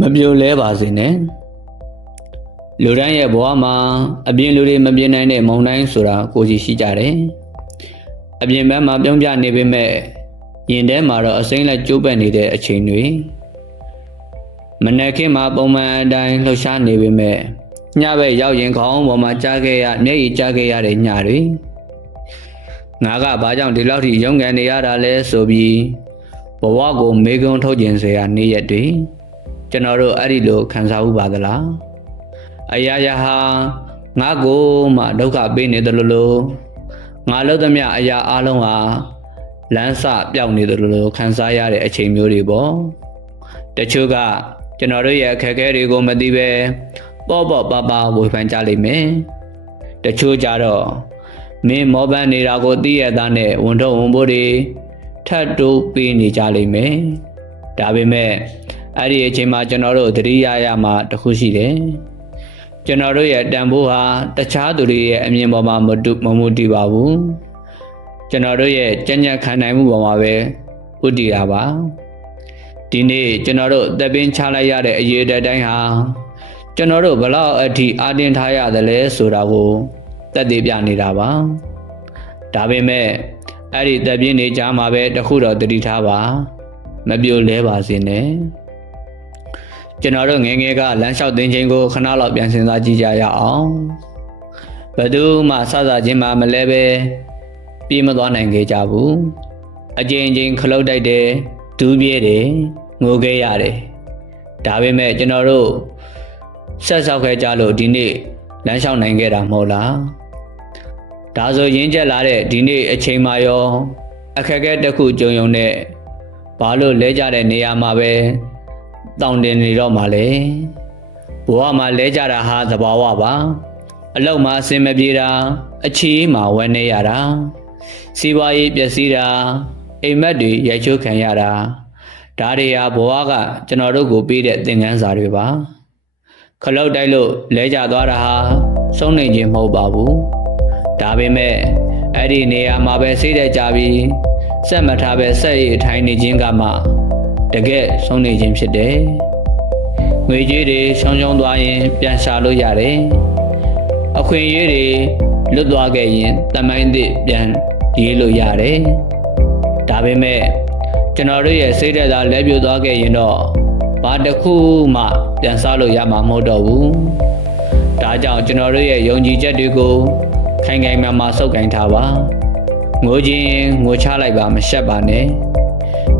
မပြိုလဲပါစေနဲ့လူတိုင်းရဲ့ဘဝမှာအပြင်လူတွေမပြင်းနိုင်တဲ့မုန်တိုင်းဆိုတာကိုယ်စီရှိကြတယ်အပြင်ဘက်မှာပြုံးပြနေပေမဲ့ရင်ထဲမှာတော့အစိမ့်လက်ကျိုးပဲ့နေတဲ့အချိန်တွေမနက်ခင်းမှာပုံမှန်အတိုင်းလှုပ်ရှားနေပေမဲ့ညဘက်ရောက်ရင်ခေါင်းပေါ်မှာကြားခဲ့ရမျက်ရည်ကြားခဲ့ရတဲ့ညတွေငါကဘာကြောင့်ဒီလောက်ထိရုန်းကန်နေရတာလဲဆိုပြီးဘဝကိုမေးခွန်းထုတ်ခြင်းစရာနေ့ရက်တွေကျွန်တော်တို့အဲ့ဒီလိုခံစားဥပါသလားအရာရာဟာငါကိုမှဒုက္ခပေးနေတယ်လို့ငါလုပ်သမျှအရာအလုံးဟာလမ်းစပြောက်နေတယ်လို့ခံစားရတဲ့အချိန်မျိုးတွေပေါ့တချို့ကကျွန်တော်တို့ရဲ့အခက်အခဲတွေကိုမသိပဲပေါ့ပေါ့ပါပါဝေဖန်ကြလိမ့်မယ်တချို့ကြတော့မင်းမောပန်းနေတာကိုသိရတာနဲ့ဝန်ထုတ်ဝန်ပိုးတွေထပ်တိုးပေးနေကြလိမ့်မယ်ဒါပေမဲ့အဲ့ဒီအချိန်မှာကျွန်တော်တို့သတိရရမှာတခုရှိတယ်ကျွန်တော်တို့ရဲ့တန်ဖိုးဟာတခြားသူတွေရဲ့အမြင်ပေါ်မှာမမူတည်ပါဘူးကျွန်တော်တို့ရဲ့ကြံ့ကြံ့ခံနိုင်မှုပေါ်မှာပဲဥတည်တာပါဒီနေ့ကျွန်တော်တို့သက်ပင်ချလိုက်ရတဲ့အရေးတိုင်းဟာကျွန်တော်တို့ဘလောက်အထိအားတင်းထားရတယ်လဲဆိုတာကိုသက်သေပြနေတာပါဒါပေမဲ့အဲ့ဒီသက်ပြင်းနေကြမှာပဲတခုတော့တတိထားပါမပြိုလဲပါစေနဲ့ကျွန်တော်တို့ငယ်ငယ်ကလမ်းလျှောက်တင်ချိန်ကိုခဏလောက်ပြန်စဉ်းစားကြည့်ကြရအောင်ဘယ်သူမှစစချင်းမှမလဲပဲပြေးမသွားနိုင်ခဲ့ကြဘူးအကျဉ်းချင်းခလုတ်တိုက်တယ်ဒူးပြေးတယ်ငိုခဲ့ရတယ်ဒါပေမဲ့ကျွန်တော်တို့ဆက်ဆောက်ခဲ့ကြလို့ဒီနေ့လမ်းလျှောက်နိုင်ခဲ့တာမဟုတ်လားဒါဆိုရင်းချက်လာတဲ့ဒီနေ့အချိန်မှရောအခက်အခဲတစ်ခုကြုံုံနဲ့ဘာလို့လဲကြတဲ့နေရာမှာပဲတောင်းတင်နေတော့မှလဲဘဝမှာလဲကြတာဟာသဘာဝပါအလောက်မှာအစင်မပြေတာအချီးမှာဝမ်းနေရတာစီးပွားရေးပျက်စီးတာအိမ်မက်တွေရိုက်ချိုးခံရတာဒါတွေဟာဘဝကကျွန်တော်တို့ကိုပေးတဲ့သင်ခန်းစာတွေပါခလုတ်တိုက်လို့လဲကြသွားတာဟာဆုံးနေခြင်းမဟုတ်ပါဘူးဒါပေမဲ့အဲ့ဒီနေရာမှာပဲစိတ်သက်ကြပြီးစက်မထားပဲဆက်ရည်ထိုင်နေခြင်းကမှတကယ်ဆုံးနေခြင်းဖြစ်တယ်ငွေကြေးတွေရှုံးသွားရင်ပြန်ရှာလို့ရတယ်အခွင့်အရေးတွေလွတ်သွားခဲ့ရင်တမိုင်းသစ်ပြန်ရေးလို့ရတယ်ဒါပေမဲ့ကျွန်တော်တို့ရဲ့စိတ်သက်သာလဲပြိုသွားခဲ့ရင်တော့ဘာတစ်ခုမှပြန်စားလို့ရမှာမဟုတ်တော့ဘူးဒါကြောင့်ကျွန်တော်တို့ရဲ့ယုံကြည်ချက်တွေကိုခိုင်ခိုင်မာမာစုပ်ကိုင်ထားပါငိုခြင်းငိုချလိုက်ပါမရှက်ပါနဲ့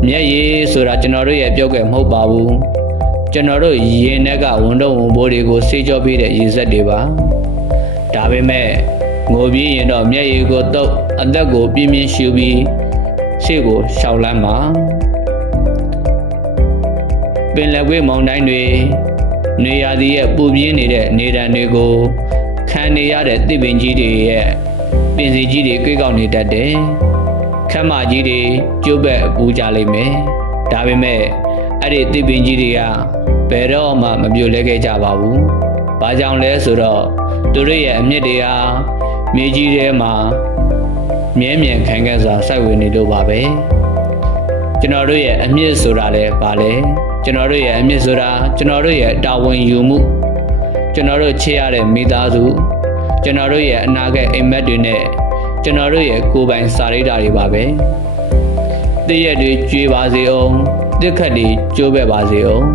မျက်ရည်ဆိုတာကျွန်တော်တို့ရဲ့ပြောခဲ့မဟုတ်ပါဘူးကျွန်တော်တို့ရင်ထဲကဝန်တော့ဝန်ဘိုးတွေကိုဆေးကြောပေးတဲ့ရေစက်တွေပါဒါပေမဲ့ငိုပြီးရင်တော့မျက်ရည်ကိုတုပ်အသက်ကိုပြင်းပြင်းရှူပြီးရှေ့ကိုရှောက်လန်းပါပင်လယ်ကွေးမောင်တိုင်းတွေနေရာသီးရဲ့ပူပြင်းနေတဲ့နေတံတွေကိုခံနေရတဲ့သစ်ပင်ကြီးတွေရဲ့ပင်စီကြီးတွေကွေးကောက်နေတတ်တယ်ခမ်းမကြီးတွေကျိုးဘက်ပူကြလိမ့်မယ်ဒါပေမဲ့အဲ့ဒီသစ်ပင်ကြီးတွေကဘယ်တော့မှမပြိုလဲခဲ့ကြပါဘူးဘာကြောင့်လဲဆိုတော့သူတို့ရဲ့အမြင့်တွေဟာမြေကြီးထဲမှာမြဲမြံခိုင်ခန့်စွာစိုက်ဝင်နေလို့ပါပဲကျွန်တော်တို့ရဲ့အမြင့်ဆိုတာလည်းပါလဲကျွန်တော်တို့ရဲ့အမြင့်ဆိုတာကျွန်တော်တို့ရဲ့တာဝန်ယူမှုကျွန်တော်တို့ချစ်ရတဲ့မိသားစုကျွန်တော်တို့ရဲ့အနာဂတ်အိမ်မက်တွေနဲ့ကျွန်တော်တို့ရဲ့ကိုယ်ပိုင်စာရိတ္တတွေပါပဲတည့်ရက်တွေကျွေးပါစေအောင်တစ်ခတ်တွေကျိုးပဲ့ပါစေအောင်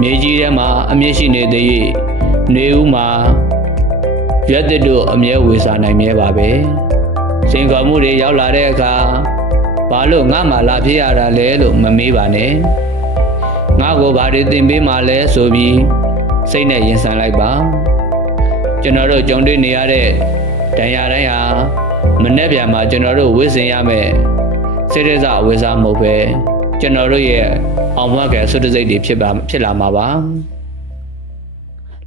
မြေကြီးထဲမှာအမြင့်ရှိနေသေး၍နေဦးမှာရက်တစ်တို့အမြဲဝေစားနိုင်မြဲပါပဲစိန်ခေါ်မှုတွေရောက်လာတဲ့အခါဘာလို့ငါမှလာဖြစ်ရတာလဲလို့မမေးပါနဲ့ငါ့ကိုဘာတွေသင်ပေးမှလဲဆိုပြီးစိတ်နဲ့ရင်ဆိုင်လိုက်ပါကျွန်တော်တို့ကြုံတွေ့နေရတဲ့ဒဏ်ရာတိုင်းဟာမနေ့ပြန်မှာကျွန်တော်တို့ဝိစင်ရမယ်စိတ်ရစဝေစားမဟုတ်ပဲကျွန်တော်တို့ရဲ့အောင်မွားကဲဆွတ်စိတ်တွေဖြစ်လာမှာပါ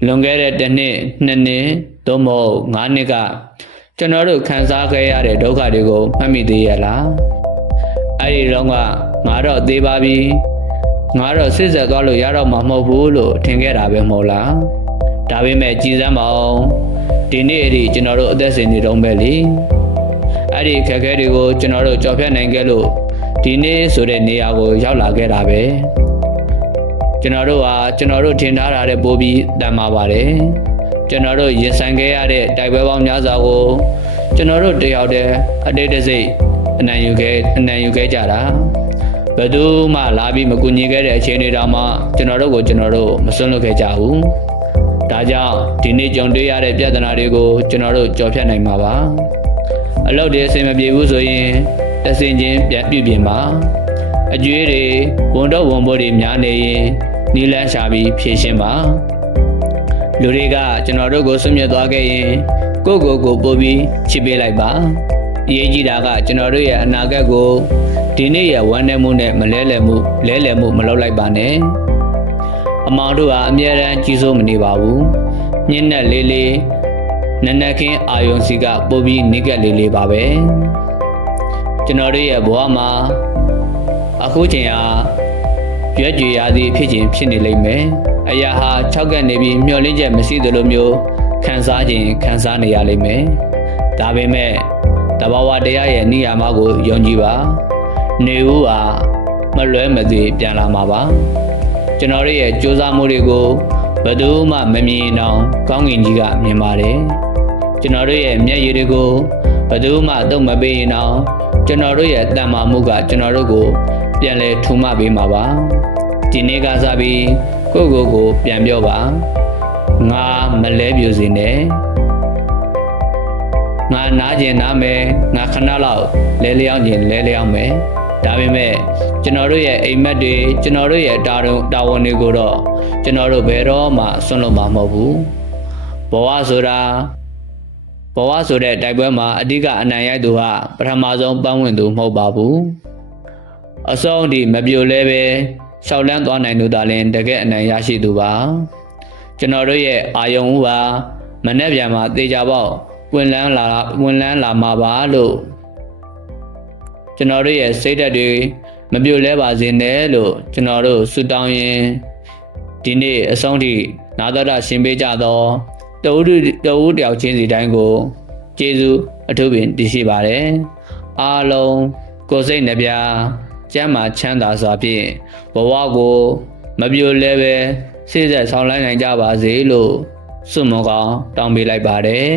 လွန်ခဲ့တဲ့တစ်နှစ်နှစ်နှစ်သို့မဟုတ်5နှစ်ကကျွန်တော်တို့ခံစားခဲ့ရတဲ့ဒုက္ခတွေကိုမှတ်မိသေးရလားအဲ့ဒီတော့ကငါတော့သေးပါပြီငါတော့စစ်ဆက်သွားလို့ရတော့မှာမဟုတ်ဘူးလို့ထင်ခဲ့တာပဲမဟုတ်လားဒါပေမဲ့ကြည်စမ်းပါအောင်ဒီနေ့အထိကျွန်တော်တို့အသက်ရှင်နေတော့ပဲလေအဲ့ဒီခက်ခဲတွေကိုကျွန်တော်တို့ကြော်ဖြတ်နိုင်ခဲ့လို့ဒီနေ့ဆိုတဲ့နေရာကိုရောက်လာခဲ့တာပဲ ကျွန်တော်တို့ထင်ထားတာတဲ့ပိုးပြီးတန်မာပါတယ်ကျွန်တော်တို့ရင်ဆိုင်ခဲ့ရတဲ့တိုက်ပွဲပေါင်းများစွာကိုကျွန်တော်တို့တယောက်တည်းအတိတ်တစိတ်အနံယူခဲ့ကြတာဘယ်သူမှလာပြီးမကူညီခဲ့တဲ့အခြေအနေတောင်မှကျွန်တော်တို့မစွန့်လွတ်ခဲ့ကြဘူးဒါကြောင့်ဒီနေ့ကြုံတွေ့ရတဲ့ပြဿနာတွေကိုကျွန်တော်တို့ကျော်ဖြတ်နိုင်မှာပါအလုပ်တွေအဆင်မပြေဘူးဆိုရင်တဆင်ချင်းပြန်ပြုပြင်ပါအကျွေးတွေဝန်တော့ဝန်ဖို့တွေများနေရင်နီလန်းရှာပြီးဖြည့်ရှင်းပါလူတွေကကျွန်တော်တို့ကိုဆွမြတ်သွားခဲ့ရင်ကိုယ့်ကိုပို့ပြီးချစ်ပေးလိုက်ပါအရေးကြီးတာကကျွန်တော်တို့ရဲ့အနာဂတ်ကိုဒီနေ့ရဲ့ဝမ်းနည်းမှုနဲ့လဲလှယ်မှုမလုပ်လိုက်ပါနဲ့အမောင်တို့ဟာအမြဲတမ်းကြီးစိုးမနေပါဘူးညှင်းနဲ့လေးနက်ခင်းအာယုံစီကပို့ပြီးနိကက်လေးပါပဲကျွန်တော်တို့ရဲ့ဘဝမှာအခုချိန်ဟာရွက်ကြွေရသည်ဖြစ်နေလိမ့်မယ်အရာဟာ၆ကပ်နေပြီးမျောလင်းချက်မရှိသလိုမျိုးခံစားနေရလိမ့်မယ်ဒါပေမဲ့တဘာဝတရားရဲ့နိယာမကိုယုံကြည်ပါနေဦးဟာမလွဲမသွေပြန်လာမှာပါကျွန်တော်တို့ရဲ့ကြိုးစားမှုတွေကိုဘယ်သူမှမမြင်အောင်ကောင်းကင်ကြီးကမြင်ပါတယ်ကျွန်တော်တို့ရဲ့မျက်ရည်တွေကိုဘယ်သူမှတုံ့မပေးရင်အောင်ကျွန်တော်တို့ရဲ့တန်မာမှုကကျွန်တော်တို့ကိုပြန်လဲထူမပေးမှာပါဒီနေ့ကစပြီးကိုပြန်ပြောပါငါမလဲပြူစီနဲ့ငါနားကျင်နားမယ်ငါခဏလောက်လဲလျောင်းမယ်ဒါပေမဲ့ကျွန်တော်တို့ရဲ့အိမ်မက်တွေကျွန်တော်တို့ရဲ့တာဝန်တွေကိုတော့ကျွန်တော်တို့ဘယ်တော့မှဆွန့်လွတ်မှာမဟုတ်ဘူးဘဝဆိုတဲ့တိုက်ပွဲမှာအဓိကအနိုင်ရသူဟာပထမဆုံးပန်းဝင်သူမဟုတ်ပါဘူးအဆုံးထိမပြိုလဲပဲရှောက်လန်းသွားနိုင်သူသာလျှင်တကယ်အနိုင်ရရှိသူပါကျွန်တော်တို့ရဲ့အာယုံဦးပါမနဲ့ပြန်မှာတေချာပေါက်ဝင်လန်းလာမှာပါလို့ကျွန်တော်တို့ရဲ့စိတ်ဓာတ်တွေမပြိုလဲပါစေနဲ့လို့ကျွန်တော်တို့ဆုတောင်းရင်ဒီနေ့အဆုံးထိနာတော်တာရှင်ပေးကြသောတဦးတယောက်ချင်းစီတိုင်းကိုကျေးဇူးအထူးပင်တည်ရှိပါတယ်အားလုံးကိုယ်စိတ်နှပြကျမ်းမာချမ်းသာစွာဖြင့်ဘဝကိုမပြိုလဲပဲစိတ်ဆက်ဆောင်လိုက်နိုင်ကြပါစေလို့ဆုမွန်ကောင်းတောင်းပေးလိုက်ပါတယ်